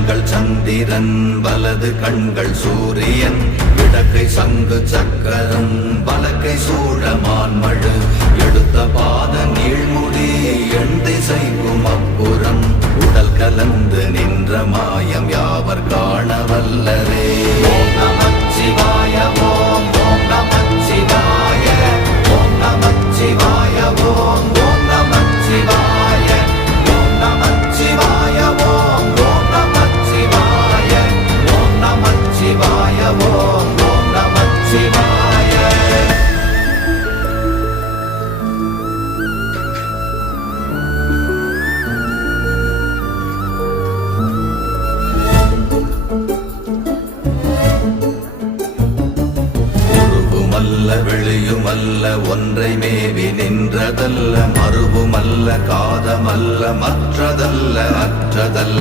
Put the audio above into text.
கண்கள் சந்திரன் வலது கண்கள் சூரியன் இடக்கை சங்கு சக்கரம் வலக்கை சூழமான்மழு எடுத்த பாத நீழ்முடி எண் திசைக்கும் அப்புறம் உடல் கலந்து நின்ற மாயம் யாவர் காண வல்லரே. ஓம் நமச்சிவாய ஓம் ஓம் நமச்சிவாய ஓம் நமச்சிவாய ஓம் ஓம் நமச்சிவாய ஓம் நமச்சிவாய ஓம் ஓம் நமச்சிவாய ஓம் நமச்சிவாய ஓம் ஓம் நமச்சிவாய. வெளியுமல்ல ஒன்றை மேவி நின்றதல்ல மறுவுமல்ல காதமல்ல மற்றதல்ல அற்றதல்ல